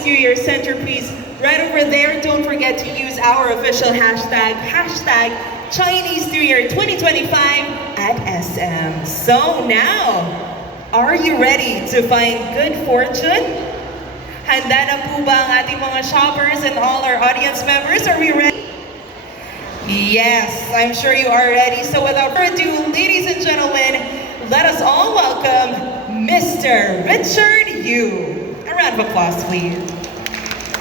Chinese New Year centerpiece right over there. Don't forget to use our official hashtag Chinese New Year 2025 at SM. So now, are you ready to find good fortune? Handa na po ba ang ating mga shoppers and all our audience members? Are we ready? Yes, I'm sure you are ready. So without further ado, ladies and gentlemen, let us all welcome Mr. Richard Yu. A round of applause, please.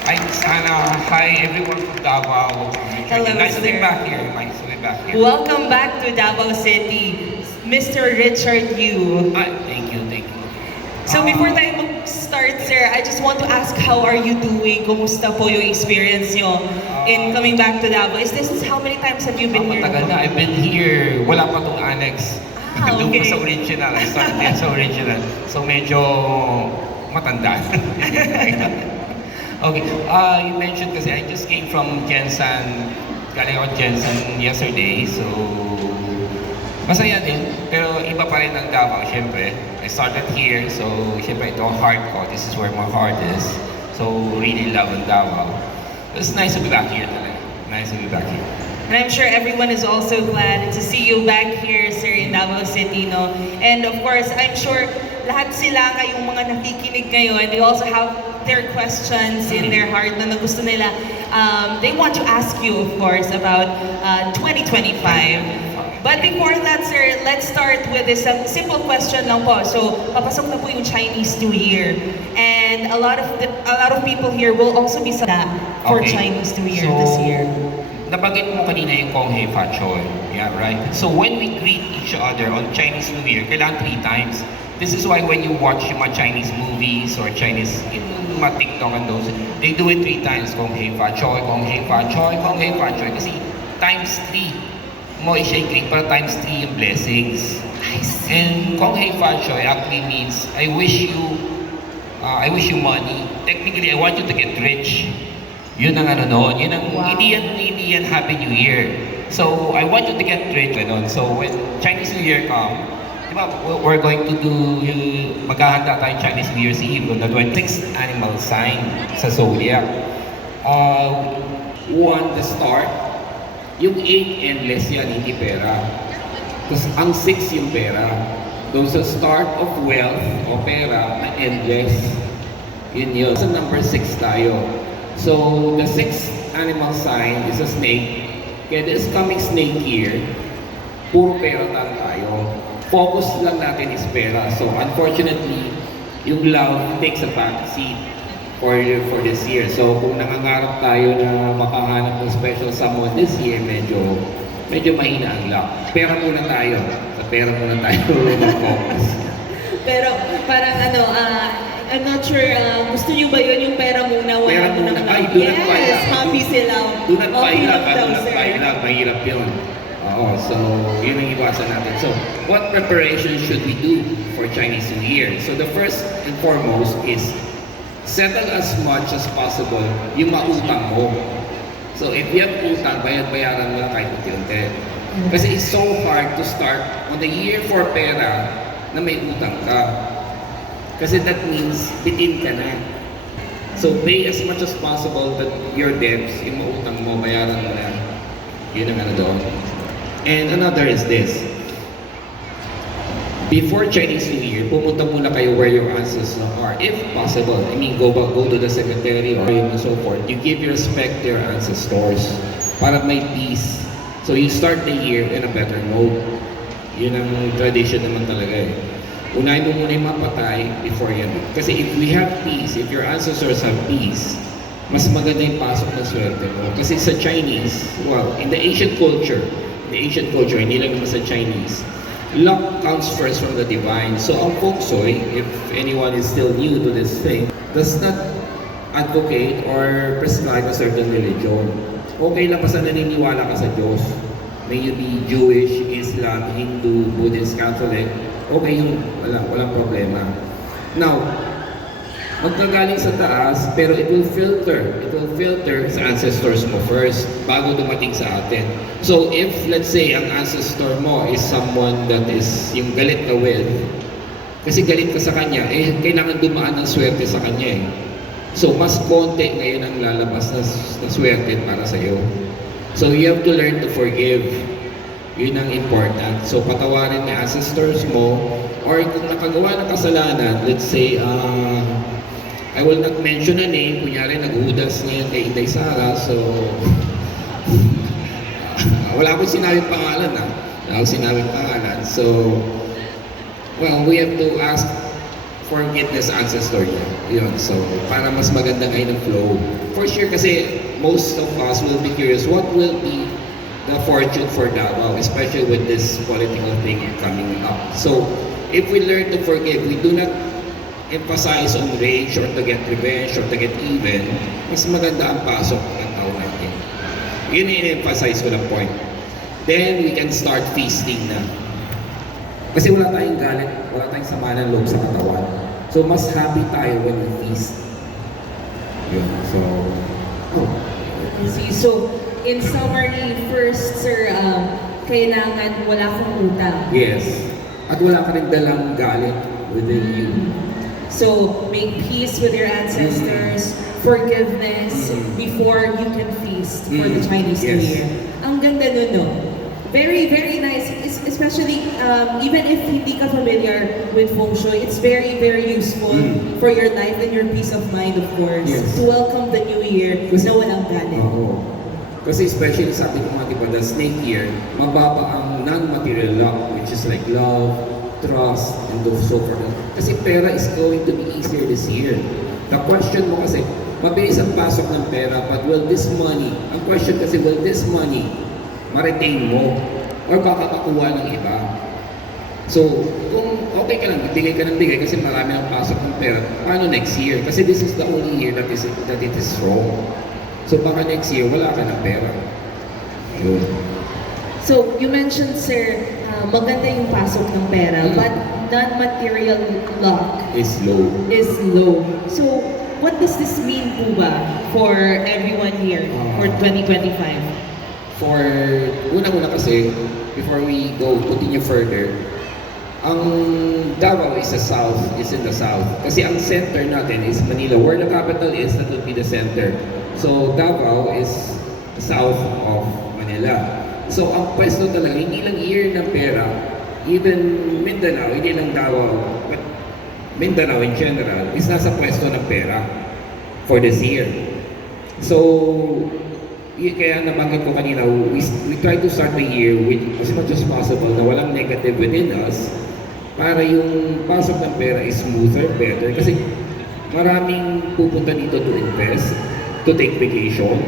Hi, Sana. Hi, everyone from Davao. Hello, nice to be sir. back here. Nice to be back here. Welcome back to Davao City, Mr. Richard Yu. Thank you, thank you. So before tayo mag-start, sir, I just want to ask, how are you doing? Kumusta po yung experience nyo in coming back to Davao? How many times have you been here? Matagal na. I've been here. Wala pa tong annex. Doon Okay. pa sa original. I started yan sa original. So medyo matanda. Okay. You mentioned kasi I just came from Jensen. Galing ako Jensen yesterday. So masaya din. Pero iba pa rin ang Davao, syempre. I started here. So syempre ito ang heart ko. This is where my heart is. So really love ang Davao. It's nice to be back here talaga. Nice to be back here. And I'm sure everyone is also glad to see you back here, sir, in Davao City, no? And of course, I'm sure lahat sila ngayong mga nakikinig ngayon, they also have their questions in their heart na gusto nila. They want to ask you, of course, about 2025. But before that, sir, let's start with this simple question lang po. So, papasok na po yung Chinese New Year. And a lot of people here will also be sada for Okay. Chinese New Year this year. Nabanggit mo kanina yung Kong Hei Fa Choi. Yeah, right? So when we greet each other on Chinese New Year, kailangan 3 times. This is why when you watch yung mga Chinese movies or Chinese, yung mga TikTok and those, they do it 3 times. Kong Hei Fa Choi, Kong Hei Fa Choi, Kong Hei Fa Choi. Kasi times 3 mo i-greet para times 3 yung blessings. I see. And Kong Hei Fa Choi actually means, I wish you money. Technically, I want you to get rich. Yun ang ano noon. Yun ang, Wow. hindi yan Happy New Year. So, I want you to get rich. Ganun. So, when Chinese New Year come, di ba, we're going to do, maghahanda tayo Chinese New Year's Eve on the 26th animal sign sa Zodiac. The start, yung 8 endless yan, hindi pera. Tapos ang 6 yung pera. Those are start of wealth o pera na endless. Yun. Sa number 6 tayo. So, the 6th animal sign is a snake. Kaya this coming snake year, puro pera lang tayo. Focus lang natin is pera. So, unfortunately, yung love takes a back seat for this year. So, kung nangangarap tayo na makahanap ng special someone this year, medyo mahina ang luck. Pera muna tayo. Sa pera muna tayo mag-focus. Pero parang I'm not sure, gusto niyo ba yun yung pera muna? Pera muna. Ay, do not pile up. Happy sila. Do not Okay pile up. lang daw, Do not sir. pile up. Mahirap yun. Oo, so yun ang iwasan natin. So, what preparation should we do for Chinese New Year? So, the first and foremost is settle as much as possible yung mautang mo. So, if you have utang, bayaran mo lang kahit unti-unti. Kasi it's so hard to start on the year for pera na may utang ka. Kasi that means bitin ka na. So pay as much as possible that your debts, yung mautang mo, bayaran mo na. Yun ang ano doon. And another is this. Before Chinese New Year, pumunta muna kayo where your ancestors are, if possible. I mean, go to the cemetery or and so forth. You give your respect to your ancestors para may peace. So you start the year in a better mode. Yun ang tradition naman talaga eh. Unahin mo muna yung mapatay before yan. Kasi if we have peace, if your ancestors have peace, mas maganda yung pasok na swerte mo. Kasi sa Chinese, well, in the Asian culture, hindi lang naman sa Chinese, luck comes first from the divine. So ang feng shui, if anyone is still new to this thing, does not advocate or prescribe a certain religion. Okay lang basta naniniwala ka sa Diyos. May you be Jewish, Islam, Hindu, Buddhist, Catholic, okay yung walang problema. Now, magkagaling sa taas, pero it will filter sa ancestors mo first, bago dumating sa atin. So, if, let's say, ang ancestor mo is someone that is yung galit ka with, kasi galit ka sa kanya, eh, kailangan dumaan ng swerte sa kanya eh. So, mas konti ngayon ang lalabas na swerte para sa'yo. So, you have to learn to forgive. Yun ang important. So, patawarin ni ancestors mo, or kung nakagawa ng kasalanan, let's say, I will not mention a name, kunyari naghudas ngayon kay Inday Sara, so, wala akong sinabing pangalan Wala akong sinabing pangalan. So, well, we have to ask forgiveness ancestor niya. Yun, so, para mas maganda ngayon ang flow. For sure, kasi most of us will be curious, what will be the fortune for Davao, especially with this political thing coming up. So, if we learn to forgive, we do not emphasize on rage or to get revenge or to get even, mas maganda ang pasok ng tao natin. Yun yung emphasize ko ng point. Then, we can start feasting na. Kasi wala tayong galit, wala tayong sama ng loob sa katawan. So, mas happy tayo when we feast. Yun, so, See, so, in summary, first, sir, kailangan wala kang utang. yes. At wala ka rin dalang galit within you. So, make peace with your ancestors, forgiveness, Mm. before you can feast for the Mm. Chinese New Yes. Year. Ang ganda nun, no? Very, very nice. Especially, even if hindi ka familiar with Feng Shui, it's very, very useful Mm. for your life and your peace of mind, of course. Yes. To welcome the new year na walang galit. Oo. Kasi especially sabi ko nga, diba, the snake year, mababa ang non-material luck, which is like love, trust, and so forth. Kasi pera is going to be easier this year. The question mo kasi, mabilis ang pasok ng pera, but will this money, ang question kasi, will this money ma-retain mo? Or baka makuha ng iba? So, kung okay ka lang, bigay ka ng bigay kasi marami ang pasok ng pera, paano next year? Kasi this is the only year that it is wrong. So baka next year, wala ka ng pera. Yun. So, you mentioned, sir, maganda yung pasok ng pera, Mm. but non-material luck Is low. is low. So, what does this mean po ba for everyone here for 2025? For, una-una kasi, before we continue further, ang Davao is in the south. Kasi ang center natin is Manila. Where the capital is, that would be the center. So, Davao is south of Manila. So, ang pwesto talaga, hindi lang year ng pera, even Mindanao, hindi lang Davao, but Mindanao in general, is nasa pwesto ng pera for this year. So, kaya nabanggit ko kanina, we try to start the year with as much as possible na walang negative within us para yung pasok ng pera is smoother, better. Kasi maraming pupunta dito to invest, to take vacation,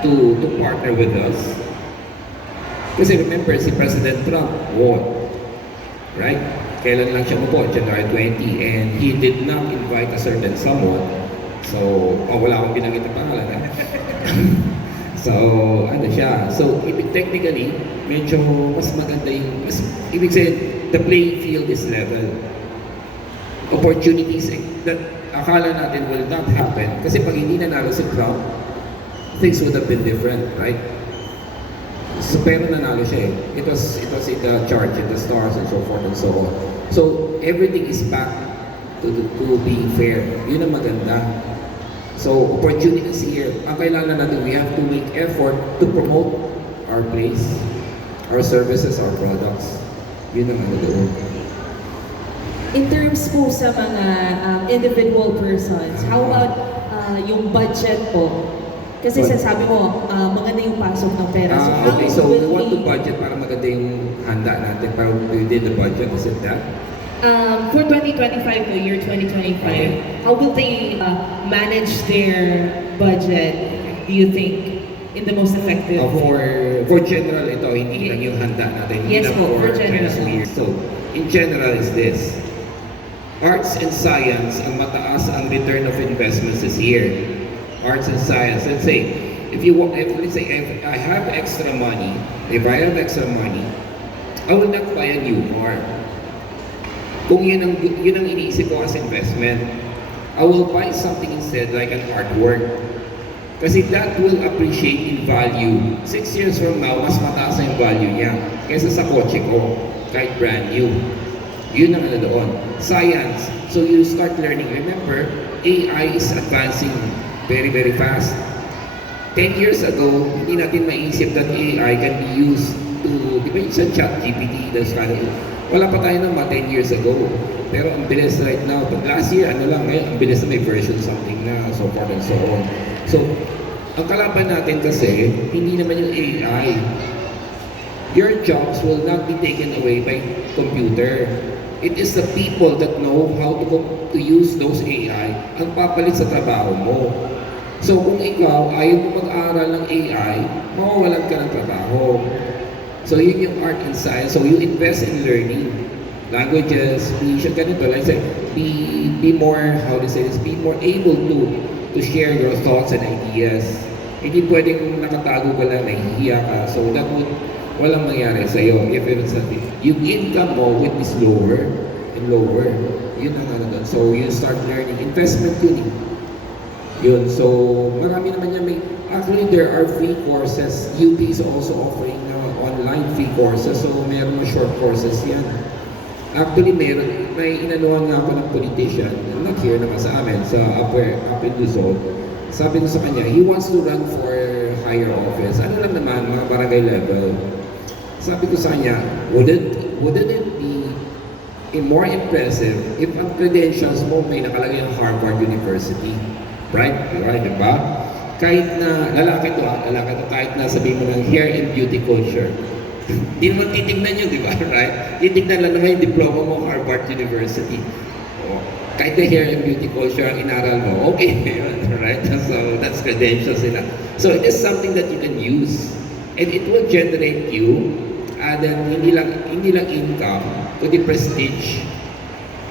to partner with us. Kasi remember, si President Trump won, right? Kailan lang siya mabuo? January 20, and he did not invite a certain someone. So, wala akong binanggit na pangalan. So, ano siya? So, technically, medyo mas maganda yung, ibig sabihin, the playing field is level. Opportunities that akala natin will not happen. Kasi pag hindi nanalo si Trump, things would have been different, right? So, pero nanalo siya eh. It was in the chart, in the stars, and so forth and so on. So, everything is back to being fair. Yun ang maganda. So, opportunities here. Ang kailangan natin, we have to make effort to promote our place, our services, our products. Yun ang ano doon. In terms po sa mga individual persons, how about yung budget po? Kasi sasabi mo, maganda yung pasok ng pera. So, how Okay, so we will want to budget para maganda yung handa natin, para within the budget, is it that? For 2025, the year 2025, Okay. how will they manage their budget, do you think, in the most effective way? For general ito, hindi lang yung handa natin. Hindi Yes lang po, for general. Chinese New Year. So, in general is this. Arts and science, ang mataas ang return of investments this year. Arts and science. Let's say, if I have extra money, I will not buy a new car. Kung yun ang iniisip ko as investment, I will buy something instead like an artwork. Kasi that will appreciate in value. 6 years from now, mas mataas na yung value niya kaysa sa kotse ko, kahit brand new. Yun ang ano doon. Science. So you start learning. Remember, AI is advancing very, very fast. 10 years ago, hindi natin maisip that AI can be used to, di ba yung sa chat GPT, that's kind of, wala pa tayo ng mga 10 years ago. Pero ang bilis right now, pag last year, ano lang, ngayon, ang bilis na may version something na, so forth and so on. So, ang kalaban natin kasi, hindi naman yung AI. Your jobs will not be taken away by computer. It is the people that know how to use those AI ang papalit sa trabaho mo. So kung ikaw ayaw mo mag-aral ng AI, mawawalan ka ng trabaho. So yun yung art and science. So you invest in learning. Languages, speech, ganito. Like I said, be more, how to say this, be more able to share your thoughts and ideas. Hindi pwedeng nakatago ka lang, nahihiya ka. So that would, walang mangyari sa'yo. If it's something, yung income mo would be slower and lower. Yun ang ano doon. So you start learning. Investment yun eh. Yun, so marami naman yan. Actually, there are free courses. UP is also offering online free courses. So meron mga short courses yan. Actually, may inanuhan nga ako ng politician, not here naman sa amin, sa up in Luzon. Sabi ko sa kanya, he wants to run for higher office. Ano lang naman, mga barangay level. Sabi ko sa kanya, wouldn't it be more impressive if ang credentials mo may nakalagay ang Harvard University? Right? Diba? Kahit na, lalaki to, kahit na sabihin mo ng hair and beauty culture. Hindi naman titignan yun, di ba? Right? Titignan lang naman yung diploma mo Harvard University. O, kahit na hair and beauty culture ang inaral mo, okay na yun, right? So, that's credentials nila. So, it is something that you can use. And it will generate you, then hindi lang income, kundi prestige.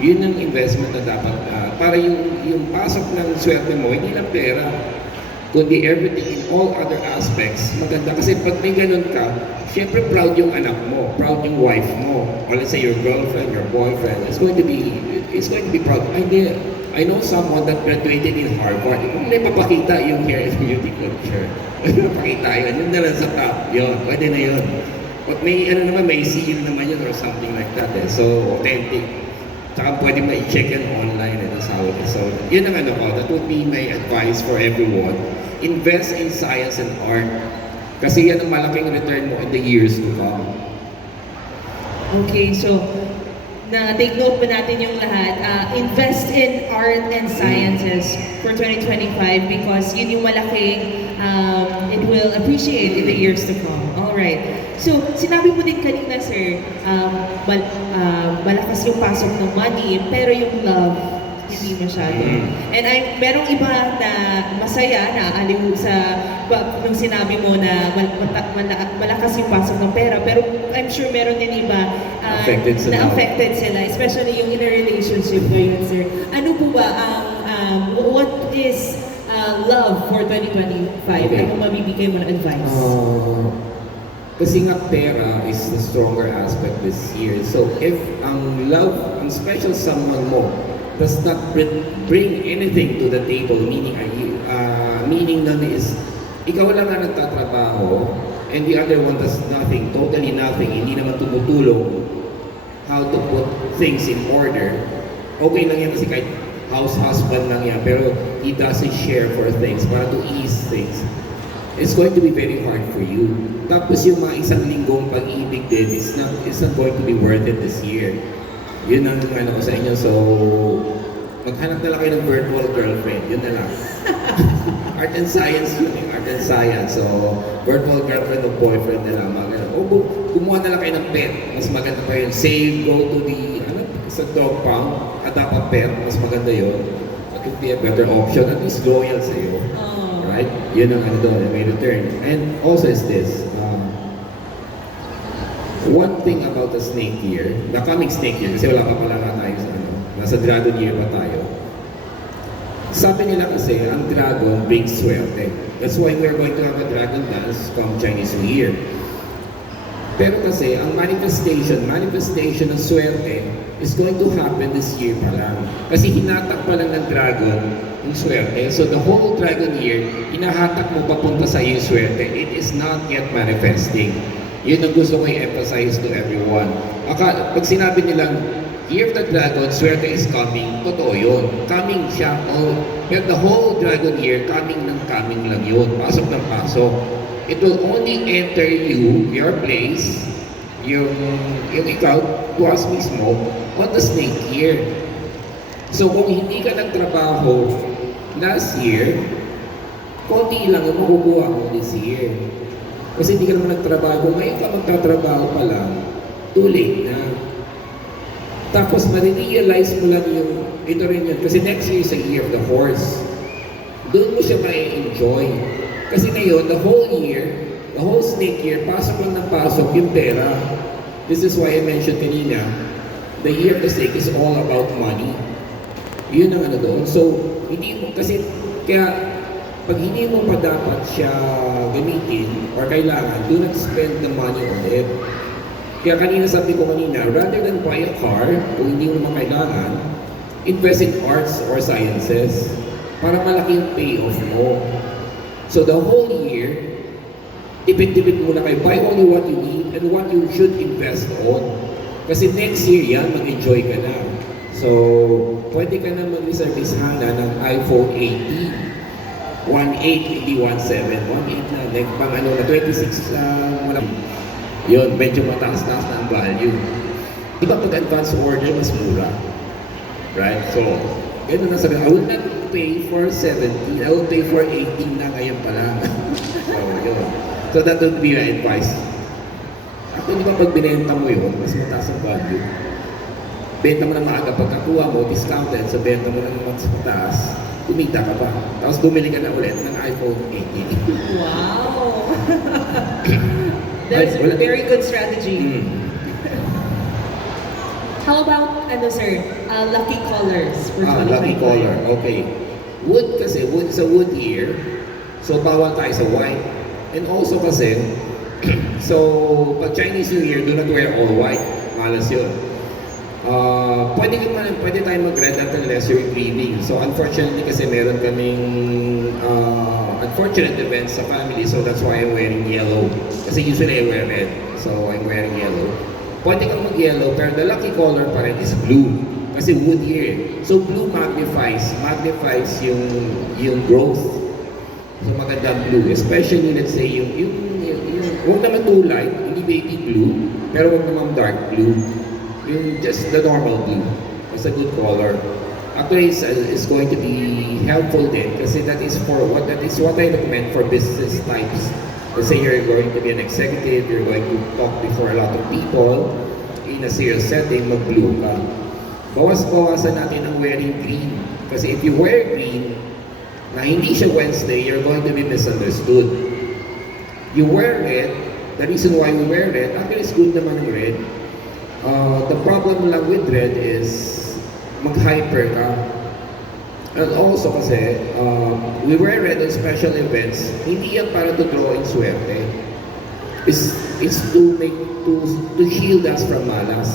Yun ang investment na dapat, para yung pasok ng swerte mo, hindi lang pera, kundi everything in all other aspects, maganda. Kasi pag may ganun ka, syempre proud yung anak mo, proud yung wife mo, or let's say your girlfriend, your boyfriend, it's going to be proud. I know someone that graduated in Harvard, kung may papakita yung hair and beauty culture, papakita yun na lang sa top, yun, pwede na yun. But may may seal naman yun or something like that eh. So, authentic. Tsaka pwede ma-check yan online and that's how it is. So, yun ang that would be my advice for everyone. Invest in science and art. Kasi yan ang malaking return mo in the years to come. Okay, so na-take note ba natin yung lahat? Invest in art and sciences for 2025 because yun yung malaking it will appreciate in the years to come. Alright. So, sinabi mo din kanina, sir, malakas yung pasok ng money, pero yung love, hindi masyado. And merong iba na masaya, na aliw sa nung sinabi mo na malakas yung pasok ng pera, pero I'm sure meron din iba na affected sila, especially yung in a relationship ngayon, sir. Ano po ba what is love for 2025? Okay. Ano mabibigay mo na advice? Kasi nga pera is the stronger aspect this year. So if ang love, ang special someone mo does not bring anything to the table, meaning nun is, ikaw lang na nagtatrabaho and the other one does nothing, totally nothing, hindi naman tumutulong how to put things in order. Okay lang yan kasi kahit house husband lang yan, pero he doesn't share for things, para to ease things. It's going to be very hard for you. Tapos yung mga isang linggong pag-ibig din, it's not going to be worth it this year. Yun ang ko sa inyo. So, maghanap na lang kayo ng virtual girlfriend. Yun na lang. Art and science yun eh. Art and science. So, virtual girlfriend o boyfriend na lang. O, kumuha na lang kayo ng pet. Mas maganda pa yun. Save, go to the, sa dog pound. Dapat pet. Mas maganda yun. That would be a better option. At least loyal sa'yo. Right? Yun ang doon, may return. And also is this, one thing about the snake year, the coming snake year, kasi wala pa pala nga tayo sa nasa dragon year pa tayo. Sabi nila kasi, ang dragon brings swerte. That's why we're going to have a dragon dance come Chinese New Year. Pero kasi, ang manifestation ng swerte is going to happen this year pa lang. Kasi hinatak pa lang ng dragon yung swerte. So the whole dragon year, hinahatak mo papunta sa yung swerte. It is not yet manifesting. Yun ang gusto ko i-emphasize to everyone. Pag sinabi nilang Year of the Dragon, swerte is coming. Totoo yun. Coming siya. Oh, but the whole dragon year, coming ng coming lang yun. Pasok ng pasok. It will only enter you, your place, yung ikaw, tuwas mismo, on the snake year. So kung hindi ka nagtrabaho last year, konti lang ang makukuha mo this year. Kasi hindi ka naman nagtrabaho. Kung ngayon ka magtatrabaho pa lang, too late na. Tapos marirealize mo lang yung, ito rin yun, kasi next year is a year of the horse. Doon mo siya ma-enjoy. Kasi ngayon, the whole year, the whole snake year, pasok lang ng pasok yung pera. This is why I mentioned kanina, the year of the snake is all about money. Yun ang ano doon. So, hindi mo, kasi, kaya, pag hindi mo pa dapat siya gamitin or kailangan, do not spend the money on it. Kaya kanina sabi ko kanina, rather than buy a car, kung hindi mo naman kailangan, invest in arts or sciences para malaki yung payoff mo. So the whole year, tipid-tipid muna kayo. Buy only what you need and what you should invest on. Kasi next year yan, mag-enjoy ka na. So, pwede ka na mag-reserve sana ng iPhone 18. 1.8, hindi 1.7. 1.8 na, like pang ano na, 26 wala. Yun, medyo mataas-taas na ang value. Di ba pag advance order, mas mura? Right? So, ganun na sabi, I will not pay for 17, I will pay for 18 na ngayon pala. So, yun. So, that would be my advice. Actually, di ba pag binenta mo yun, mas mataas ang value. Benta mo na maaga, pagkakuha mo, discounted, so benta mo na mas mataas, kumita ka pa. Tapos bumili ka na ulit ng iPhone 18. Wow! That's a very good strategy. How about, ano sir, lucky colors for 2025? Lucky color, okay. Wood kasi, wood is a wood year. So, bawal tayo sa white. And also kasi, so, pag Chinese New Year, do not wear all white. Malas yun. Pwede tayo mag-red unless you're grieving. So, unfortunately kasi meron kaming unfortunate events sa family, so that's why I'm wearing yellow. Kasi usually I wear red, so I'm wearing yellow. Pwede kang mag-yellow, pero the lucky color pa rin is blue. Kasi wood year. So blue magnifies yung growth. So magandang blue, especially let's say yung huwag naman too light, hindi baby blue, pero huwag naman dark blue. Yung just the normal blue. It's a good color. Actually, it's going to be helpful din kasi that is what I recommend for business types. Let's say you're going to be an executive, you're going to talk before a lot of people in a serious setting, mag-blue ka. Bawas-bawasan natin ang wearing green. Kasi if you wear green, na hindi siya Wednesday, you're going to be misunderstood. You wear red, the reason why we wear red, actually it's good naman ang red. The problem lang with red is mag-hyper ka. And also kasi, we wear red on special events, hindi yan para to draw in swerte. It's to shield us from malas.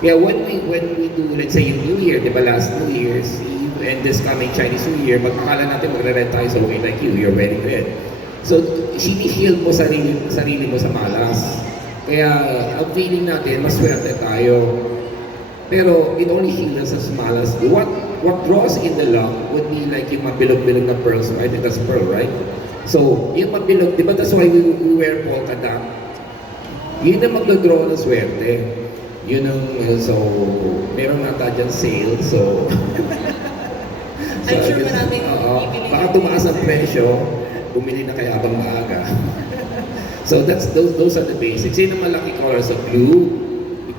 Yeah, when we do, let's say yung New Year, di ba last New Year's Eve and this coming Chinese New Year, magkakala natin magre-red tayo, so okay like you're wearing red. So, shield mo sarili mo sa malas. Kaya, ang feeling natin, maswerte tayo. Pero it only shields us sa malas. What draws in the luck would be like yung mabilog-bilog na pearls. I think that's pearl, right? So, yung mabilog, di ba that's why we wear polka dot? Yun ang magdodraw ng swerte. Yun ang, so, meron nata dyan sale, so... I'm sure maraming bibili. Baka tumaas ang presyo, bumili na kaya abang maaga. So, those are the basics. Yun ang malaki colors of blue.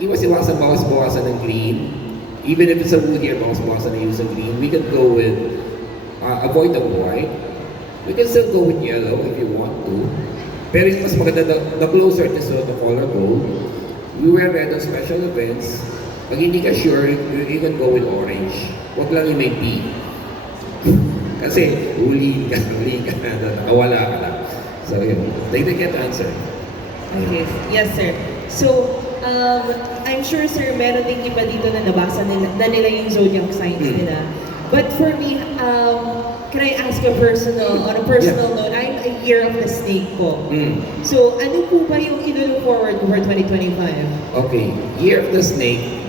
Iwas-iwasan, bawas-bawasan ng green. Even if it's a wood year, bawas-bawasan na use of green. We can go with, avoid the white. We can still go with yellow if you want to. Pero yung mas maganda, the closer to the color gold, we wear red on special events. Pag hindi ka sure, you can go with orange. Huwag lang yung may pink. Kasi, huli ka na, nakawala ka na. So, yun. They get the answer. Okay. Yes, sir. So, I'm sure, sir, meron ding iba dito na nabasa nila yung zodiac signs nila. But for me, can I ask on a personal note, I'm a year of the snake po. So, ano po ba yung ilo-look forward for 2025? Okay, year of the snake.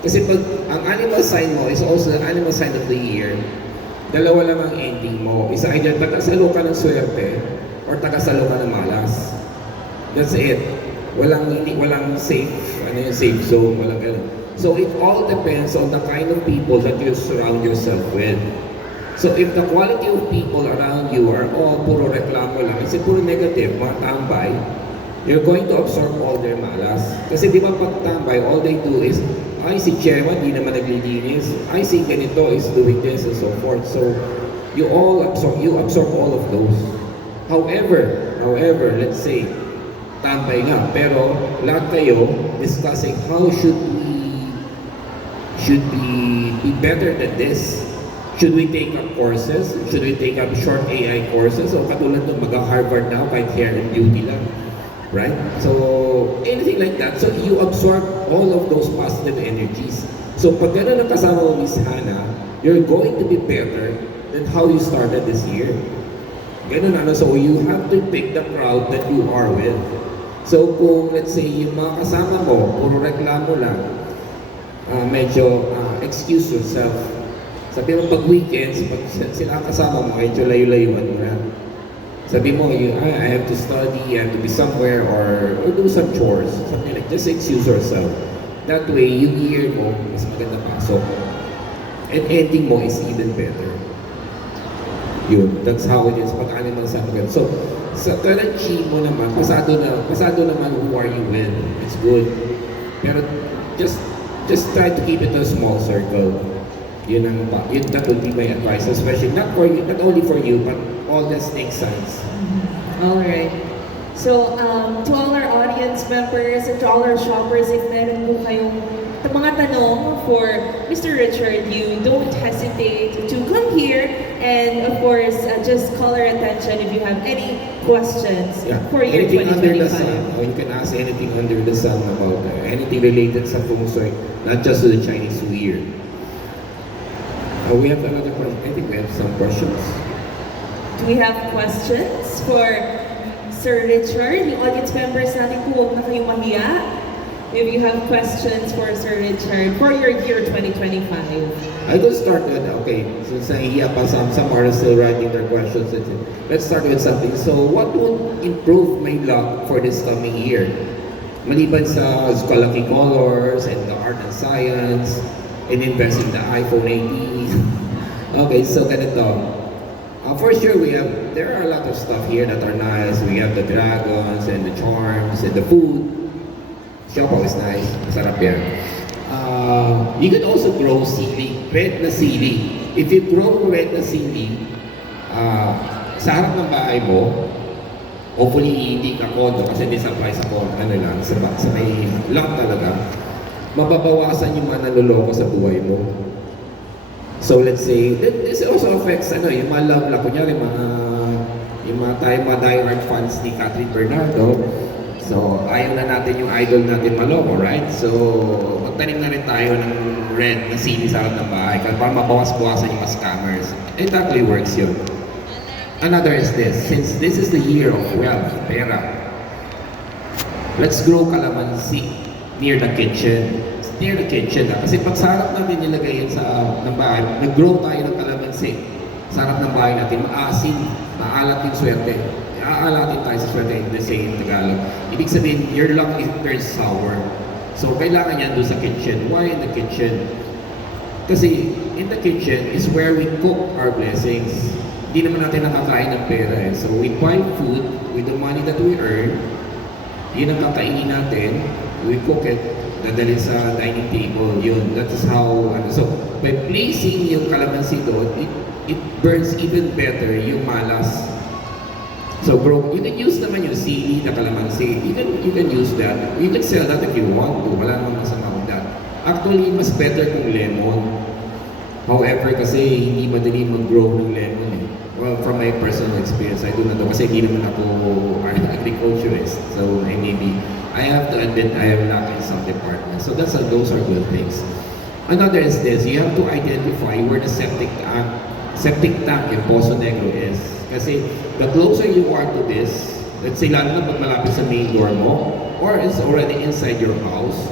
Kasi pag ang animal sign mo is also the animal sign of the year, dalawa lang ang ending mo. Isa either tagasalo ka ng swerte or tagasalo ka ng malas. That's it. Walang safe, safe zone, walang ganun. So it all depends on the kind of people that you surround yourself with. So if the quality of people around you are all puro reklamo lang, kasi puro negative, mga tambay, you're going to absorb all their malas. Kasi di ba pag tambay, all they do is, ay si Chairman, di naman naglilinis. Ay si ganito is doing this and so forth. So you absorb all of those. However, let's say, tambay nga, pero lahat kayo discussing how should we be better than this? Should we take up courses? Should we take up short AI courses? O katulad ng mag-Harvard now, kahit hair and beauty lang. Right? So, anything like that. So, you absorb all of those positive energies. So, pag gano'n ang kasama mo, Miss Hannah, you're going to be better than how you started this year. Ganun ano. So, you have to pick the crowd that you are with. So, kung let's say, yung mga kasama mo, puro reklamo lang, medyo excuse yourself. Sabi mo pag weekends, pag sila kasama mo, medyo layo-layuan mo na. Sabi mo, I have to study, I have to be somewhere, or do some chores. Something like, just excuse yourself. That way, yung year mo, mas maganda pasok. And ending mo is even better. Yun, that's how it is. Pag animal sa akin. So, sa current chi mo naman, pasado naman who are you with. It's good. Pero, just try to keep it a small circle. That would be my advice, especially not only for you, but all the snake signs. All right. So, to all our audience members and to all our shoppers, if meron po kayong mga tanong for Mr. Richard, you don't hesitate to come here and of course, just call our attention if you have any questions for year Anything under the 2025. sun, or you can ask anything under the sun about anything related sa feng shui, not just to the Chinese New Year. We have another question. I think we have some questions. Do we have questions for Sir Richard? Yung audience members natin po, huwag na kayong mahiya. If you have questions for Sir Richard for your year 2025. I will start with, okay, since nahihiya pa, some are still writing their questions. Let's start with something. So, what would improve my luck for this coming year? Maliban sa Lucky Colors and the art and science, and invest in the iPhone 18. Okay, so ganito. For sure, there are a lot of stuff here that are nice. We have the dragons and the charms and the food. Siopaw is nice. Masarap yan. You can also grow sili, red na sili. If you grow red na sili, sa harap ng bahay mo, hopefully hindi ka kondo kasi hindi sa price ako, sa may lot talaga, mababawasan yung mga naloloko sa buhay mo. So let's say, this also affects yung mga love luck. Kunyari, yung mga diehard fans ni Catherine Bernardo. So ayaw na natin yung idol natin maloko, right? So magtanim na rin tayo ng red na sili sa harap ng bahay para mabawas-bawasan yung mga scammers. It actually works yun. Another is this, since this is the year of wealth, pera, let's grow calamansi near the kitchen. Near the kitchen kasi pag sa harap natin nilagay yan ng bahay, nag-grow tayo ng kalamansi sa harap ng bahay natin, maasin, maalat yung swerte. Aalatin tayo sa swerte, they say in Tagalog. Ibig sabihin, your luck turns sour. So kailangan yan doon sa kitchen. Why in the kitchen? Kasi in the kitchen is where we cook our blessings. Hindi naman natin nakakain ng pera eh. So we buy food with the money that we earn. Yun ang kakainin natin. We cook it, dadalhin sa dining table, yun. That is how, so, by placing yung calamansi doon, it burns even better yung malas. So, you can use naman yung sili na calamansi. You can use that. You can sell that if you want to. Wala namang masama with that. Actually, mas better kung lemon. However, kasi hindi madali mag-grow ng lemon eh. Well, from my personal experience, I do not know kasi hindi naman ako agriculturist. So, I have to admit I am lack in some departments. So those are good things. Another is this, you have to identify where the septic tank in Pozo Negro is. Kasi the closer you are to this, let's say lalo na pag malapit sa main door mo, or it's already inside your house,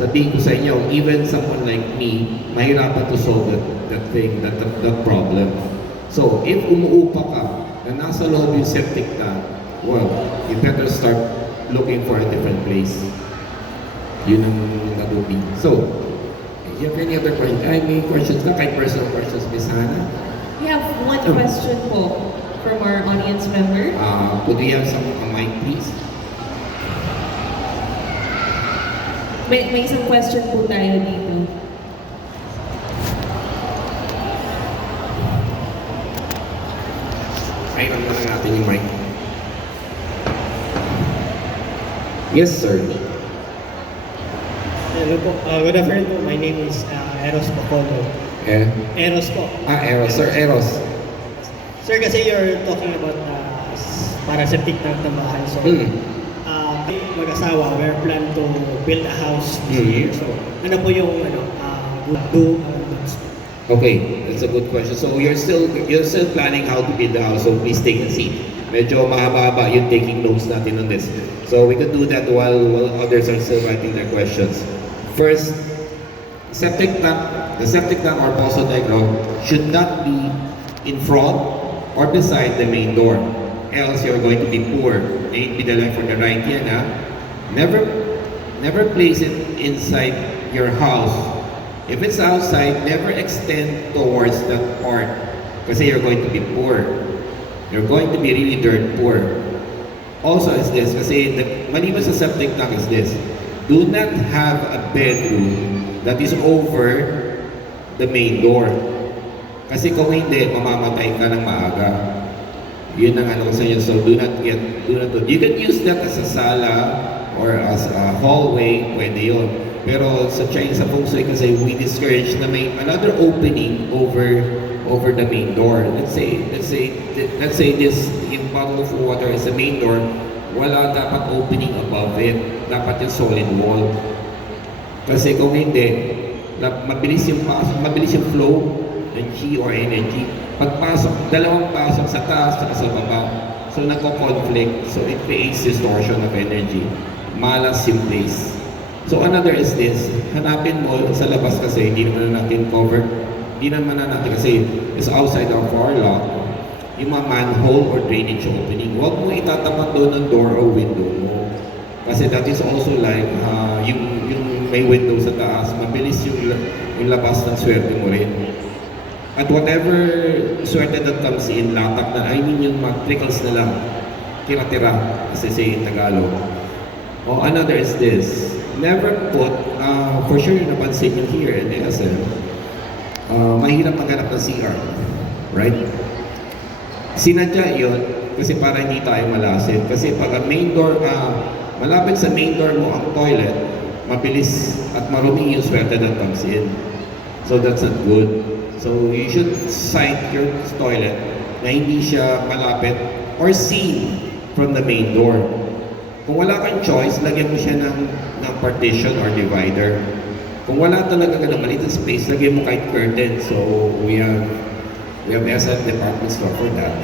sabihin ko sa inyo, even someone like me, mahirapan to solve that thing, that problem. So, if umuupa ka, na nasa loob yung septic tank, well, you better start looking for a different place. Yun ang nadubi. So, you have any other questions? Any questions na? Kahit personal questions, Miss Hannah? We have one question po from our audience member. Could we have some mic, please? May isang question po tayo dito. Ayun na natin yung mic. Yes, sir. Hello po. Good afternoon po. My name is Eros Bacoldo. Eros po. Eros. Sir, Eros. Sir, kasi you're talking about para septic tank ng bahay. So, mag-asawa, we're plan to build a house this year. So, ano po yung Okay, that's a good question. So you're still planning how to build the house, so please take a seat. Medyo mahaba-haba yung taking notes natin on this. So we could do that while others are still writing their questions. First, the septic tank or poso diagram should not be in front or beside the main door. Else you're going to be poor. May be the left or the right yan, ha? Never place it inside your house. If it's outside, never extend towards that part kasi you're going to be poor. You're going to be really dirt poor. Also is this, kasi maliban sa septic tank is this, do not have a bedroom that is over the main door. Kasi kung hindi, mamamatay ka ng maaga. Yun ang ano ko sa inyo. So do not do. You can use that as a sala or as a hallway, pwede yun. Pero sa Chinese, sa Feng Shui kasi we discourage na may another opening over the main door. Let's say this, yung bottle of water is the main door, wala dapat opening above it. Dapat yung solid wall. Kasi kung hindi, mabilis yung flow ng chi or energy. Pagpasok, dalawang pasok sa taas at sa baba. So nagko-conflict. So it creates distortion of energy. Malas yung place. So another is this, hanapin mo sa labas kasi hindi naman natin covered. Hindi naman natin kasi it's outside of our lot. Yung mga manhole or drainage opening, huwag mo itatapat doon ng door or window mo. Kasi that is also like, yung may window sa taas, mabilis yung labas ng swerte mo rin. At whatever swerte that comes in, latak na, yung trickles na lang, tira-tira, kasi say in Tagalog. O another is this, never put, for sure yung napansin nyo here in ASM, mahirap maghanap ng CR, right? Sinadya yun kasi para hindi tayo malasin. Kasi pag ang main door, malapit sa main door mo ang toilet, mabilis at marumi yung swerte that comes in. So that's not good. So you should site your toilet na hindi siya malapit or seen from the main door. Kung wala kang choice, lagyan mo siya ng partition or divider. Kung wala talaga ka ng maliit na space, lagyan mo kahit curtain. So we have SM department store for that.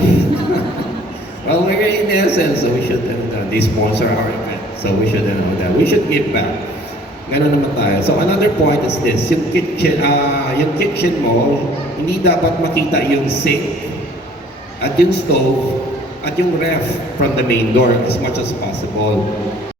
Well, we're in SM, so we should they sponsor our event. So we should know that. We should give back. Ganun naman tayo. So another point is this, yung kitchen mo, hindi dapat makita yung sink at yung stove at yung ref from the main door as much as possible.